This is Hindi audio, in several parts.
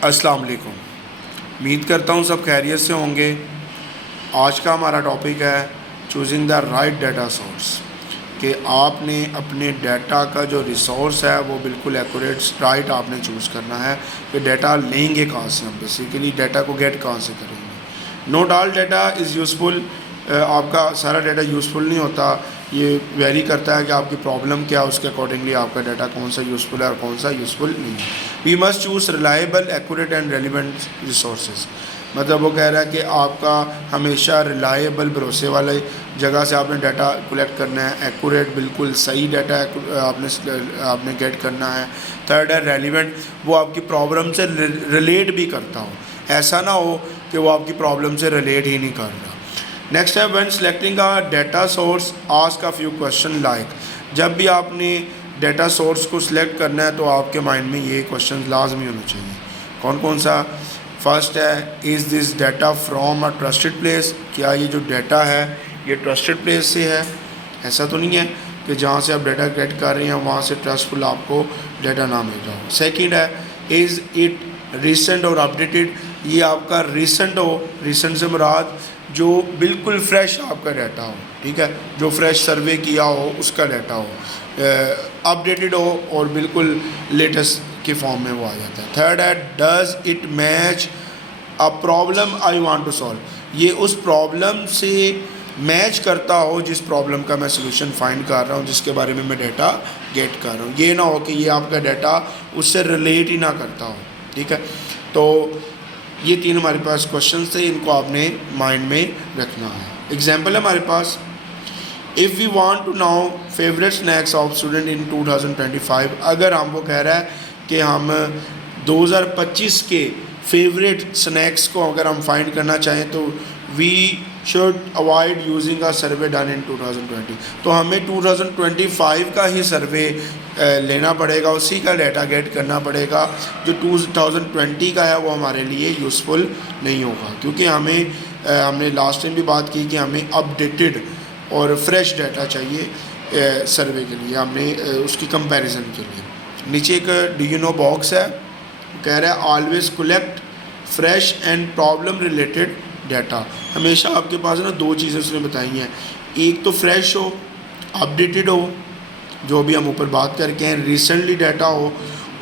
अस्सलाम वालेकुम। उम्मीद करता हूँ सब खैरियत से होंगे। आज का हमारा टॉपिक है choosing the right data source, कि आपने अपने डाटा का जो रिसोर्स है वो बिल्कुल एक्यूरेट राइट आपने चूज़ करना है कि डाटा लेंगे कहाँ से, हम बेसिकली डाटा को गेट कहाँ से करेंगे। Not all data is useful, आपका सारा डाटा यूज़फुल नहीं होता, ये वेरी करता है कि आपकी प्रॉब्लम क्या है, उसके अकॉर्डिंगली आपका डाटा कौन सा यूज़फुल है और कौन सा यूज़फुल नहीं है। We must choose reliable accurate and relevant resources. मतलब वो कह रहा है कि आपका हमेशा रिलायबल भरोसे वाले जगह से आपने डाटा कलेक्ट करना है, एक्यूरेट बिल्कुल सही डाटा आपने गेट करना है। थर्ड है रेलिवेंट, वो आपकी प्रॉब्लम से रिलेट भी करता हो, ऐसा ना हो कि वो आपकी प्रॉब्लम से रिलेट ही नहीं कर रहा। नेक्स्ट है when selecting a data source ask a few question like, जब भी आपने डाटा सोर्स को सिलेक्ट करना है तो आपके माइंड में ये क्वेश्चन लाजमी होना चाहिए। कौन कौन सा? फर्स्ट है is this data from a trusted place, क्या ये जो डाटा है ये ट्रस्टेड प्लेस से है? ऐसा तो नहीं है कि जहाँ से आप डाटा गेट कर रहे हैं वहाँ से ट्रस्टफुल आपको डाटा ना मिल रहा हो। सेकेंड है इज़ इट रिसेंट और अपडेटेड, ये आपका रिसेंट हो, रिसेंट से मुराद जो बिल्कुल फ्रेश आपका डाटा हो, ठीक है, जो फ्रेश सर्वे किया हो उसका डाटा हो, अपडेटेड हो और बिल्कुल लेटेस्ट के फॉर्म में वो आ जाता है। थर्ड है does it match a problem I want to solve, ये उस प्रॉब्लम से मैच करता हो जिस प्रॉब्लम का मैं सोल्यूशन फाइंड कर रहा हूँ, जिसके बारे में मैं डाटा गेट कर रहा हूँ। ये ना हो कि ये आपका डाटा उससे रिलेट ही ना करता हो, ठीक है। तो ये तीन हमारे पास क्वेश्चन थे, इनको आपने माइंड में रखना है। एग्जाम्पल है हमारे पास, if we want to now favourite snacks of student in 2025, अगर हम वो कह रहा है कि हम 2025 के फेवरेट स्नैक्स को अगर हम फाइंड करना चाहें तो we should avoid using a survey done in 2020, तो हमें 2025 का ही सर्वे लेना पड़ेगा, उसी का डाटा गेट करना पड़ेगा। जो 2020 का है वो हमारे लिए यूज़फुल नहीं होगा, क्योंकि हमने लास्ट टाइम भी बात की कि हमें अपडेटेड और फ्रेश डाटा चाहिए सर्वे के लिए, हमने उसकी कंपैरिजन के लिए। नीचे एक डू यू नो बॉक्स है, कह रहा है always collect fresh and problem related data. हमेशा आपके पास ना दो चीज़ें उसने बताई हैं, एक तो फ्रेश हो, अपडेटेड हो, जो भी हम ऊपर बात करके हैं, रिसेंटली डाटा हो,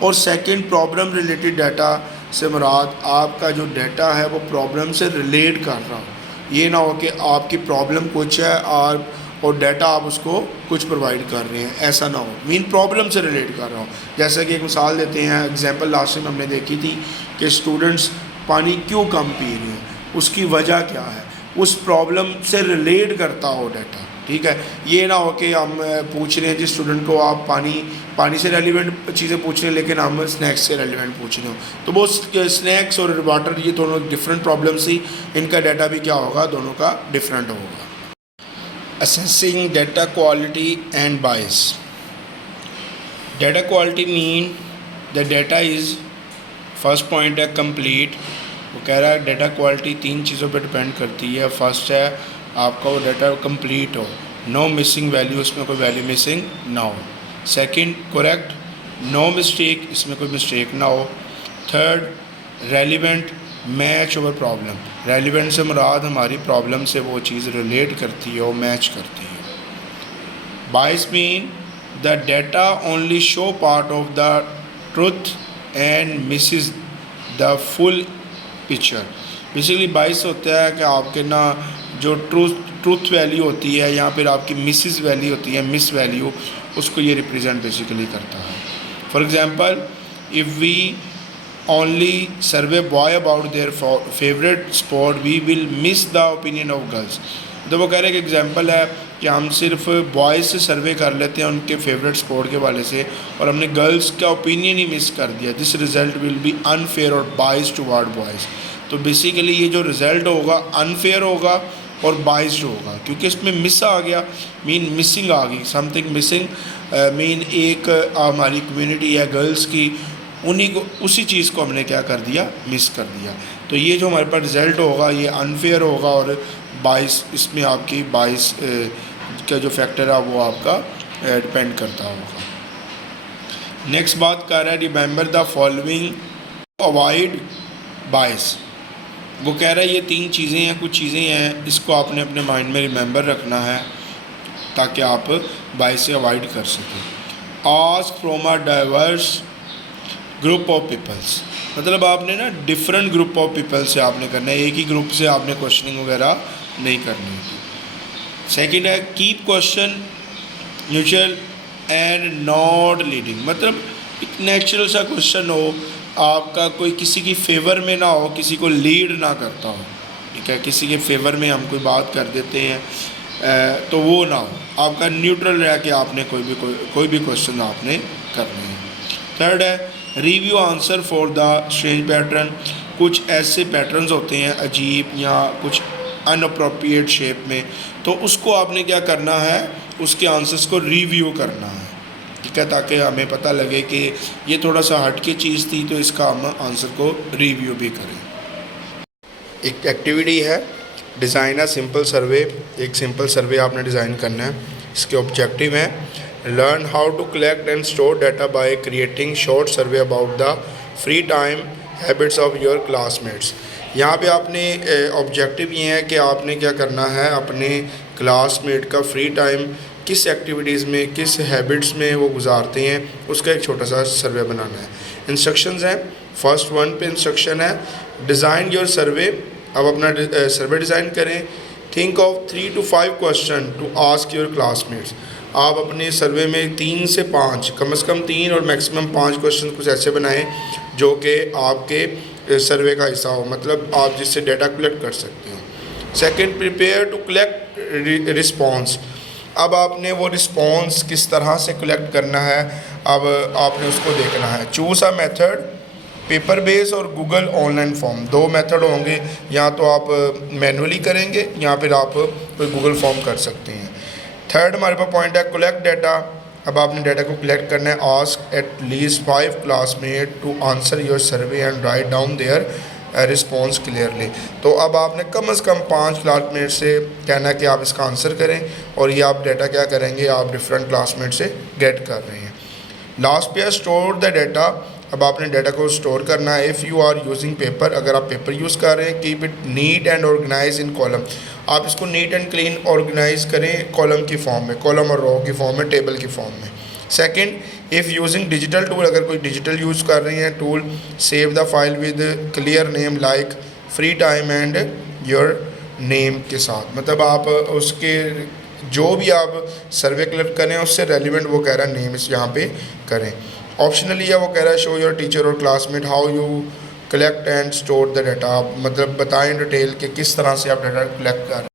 और सेकंड प्रॉब्लम रिलेटेड डाटा से मुराद आपका जो डाटा है वो प्रॉब्लम से रिलेट कर रहा हो। ये ना हो कि आपकी प्रॉब्लम कुछ है और डाटा आप उसको कुछ प्रोवाइड कर रहे हैं, ऐसा ना हो, मीन प्रॉब्लम से रिलेट कर रहा हो। जैसा कि एक मिसाल देते हैं, एग्जांपल लास्ट टाइम हमने देखी थी कि स्टूडेंट्स पानी क्यों कम पी रहे हैं, उसकी वजह क्या है, उस प्रॉब्लम से रिलेट करता हो डाटा, ठीक है। ये ना हो कि हम पूछ रहे हैं जिस स्टूडेंट को आप पानी से रेलिवेंट चीज़ें पूछ रहे हैं लेकिन हम स्नैक्स से रेलिवेंट पूछ रहे हो, तो वो स्नैक्स और वाटर ये दोनों डिफरेंट प्रॉब्लम्स ही, इनका डाटा भी क्या होगा, दोनों का डिफरेंट होगा। Assessing data quality and bias. Data quality mean the data is, first point है कंप्लीट, वो कह रहा है डाटा क्वालिटी तीन चीज़ों पे डिपेंड करती है। फर्स्ट है आपका वो डाटा कंप्लीट हो, नो मिसिंग वैल्यू, इसमें कोई वैल्यू मिसिंग ना हो। सेकंड करेक्ट, नो मिस्टेक, इसमें कोई मिस्टेक ना हो। Third relevant, match over problem, relevant से मुराद हमारी प्रॉब्लम से वो चीज़ रिलेट करती है, वो मैच करती है। Bias mean the data only show part of the truth and misses the full picture. Basically bias होता है कि आपके ना जो ट्रूथ वैल्यू होती है या फिर आपकी मिसिस वैल्यू होती है, मिस वैल्यू, उसको ये रिप्रेजेंट बेसिकली करता है। For example, if we only survey boy about their favourite sport we will miss the opinion of girls. तो वो कह रहे हैं कि एग्जांपल है कि हम सिर्फ बॉयज़ से सर्वे कर लेते हैं उनके फेवरेट स्पोर्ट के वाले से और हमने गर्ल्स का ओपिनियन ही मिस कर दिया, this result will be unfair और बाइस्ड टुवर्ड बॉयज़। तो बेसिकली ये जो रिज़ल्ट होगा अनफेयर होगा और बाइस्ड होगा, क्योंकि इसमें मिस आ गया, मीन मिसिंग आ गई, समथिंग मिसिंग, मीन एक हमारी कम्युनिटी है गर्ल्स की, उन्हीं को उसी चीज़ को हमने क्या कर दिया, मिस कर दिया। तो ये जो हमारे पास रिज़ल्ट होगा ये अनफेयर होगा और बाइस, इसमें आपकी बाइस का जो फैक्टर है वो आपका डिपेंड करता होगा। नेक्स्ट बात कर रहा है रिमेंबर द फॉलोइंग अवॉइड बायस। वो कह रहा है ये 3 चीज़ें हैं, कुछ चीज़ें हैं, इसको आपने अपने माइंड में रिमेंबर रखना है ताकि आप बायस से अवॉइड कर सकें। Ask from a diverse group of peoples, मतलब आपने ना डिफरेंट ग्रुप ऑफ पीपल से आपने करना है, एक ही ग्रुप से आपने क्वेश्चनिंग वगैरह नहीं करनी है। सेकंड है keep question neutral and not leading, मतलब एक नेचुरल सा क्वेश्चन हो, आपका कोई किसी की फेवर में ना हो, किसी को लीड ना करता हो, ठीक है, किसी के फेवर में हम कोई बात कर देते हैं तो वो ना हो, आपका न्यूट्रल रह के आपने कोई भी क्वेश्चन आपने करने हैं। थर्ड है review answer for the strange pattern, कुछ ऐसे पैटर्न्स होते हैं अजीब या कुछ अनअप्रोप्रिएट शेप में, तो उसको आपने क्या करना है, उसके आंसर्स को रिव्यू करना है, ठीक है, ताकि हमें पता लगे कि ये थोड़ा सा हट की चीज़ थी, तो इसका हम आंसर को रिव्यू भी करें। एक एक्टिविटी है डिज़ाइन अ सिंपल सर्वे, एक सिंपल सर्वे आपने डिज़ाइन करना है। इसके ऑब्जेक्टिव हैं learn how to collect and store data by creating short survey about the free time habits of your classmates. यहाँ पे आपने ऑब्जेक्टिव ये है कि आपने क्या करना है, अपने क्लासमेट का फ्री टाइम किस एक्टिविटीज़ में, किस हैबिट्स में वो गुजारते हैं, उसका एक छोटा सा सर्वे बनाना है। इंस्ट्रक्शंस हैं, फर्स्ट वन पे इंस्ट्रक्शन है डिज़ाइन योर सर्वे, अब अपना सर्वे डिज़ाइन करें। Think of 3 to 5 question to ask your classmates, आप अपने सर्वे में 3 से 5, कम से कम 3 और मैक्सिमम 5 क्वेश्चन कुछ ऐसे बनाएं जो कि आपके सर्वे का हिस्सा हो, मतलब आप जिससे डाटा कलेक्ट कर सकते हो। Second, prepare to collect response, अब आपने वो रिस्पॉन्स किस तरह से कलेक्ट करना है, अब आपने उसको देखना है। Choose a method, paper base और गूगल ऑनलाइन फॉर्म, 2 मेथड होंगे, या तो आप मैनुअली करेंगे या फिर आप कोई गूगल फॉर्म कर सकते हैं। थर्ड हमारे पास पॉइंट है कलेक्ट डाटा, अब आपने डाटा को कलेक्ट करना है। Ask at least 5 classmate to answer your survey and write down their response clearly, तो अब आपने कम से कम 5 क्लासमेट से कहना है कि आप इसका आंसर करें, और ये आप डाटा क्या करेंगे, आप डिफरेंट क्लासमेट से गेट कर रहे हैं। लास्ट पे स्टोर द डाटा, अब आपने डाटा को स्टोर करना है। If you are using paper, अगर आप पेपर यूज़ कर रहे हैं, keep it neat and organize in column, आप इसको नीट एंड क्लीन ऑर्गेनाइज करें कॉलम की फॉर्म में, कॉलम और रो की फॉर्म में, टेबल की फॉर्म में। Second, if using digital tool, अगर कोई डिजिटल यूज़ कर रही हैं tool, save the file with clear name like free time and your name के साथ, मतलब आप उसके जो भी आप सर्वे कलेक्ट करें उससे रेलिवेंट वो कह रहा है नेम इस यहाँ पे करें। ऑप्शनली है वो कह रहा है शो योर टीचर और classmate how you collect and store the data, आप मतलब बताएं डिटेल कि किस तरह से आप डाटा कलेक्ट कर रहे हैं।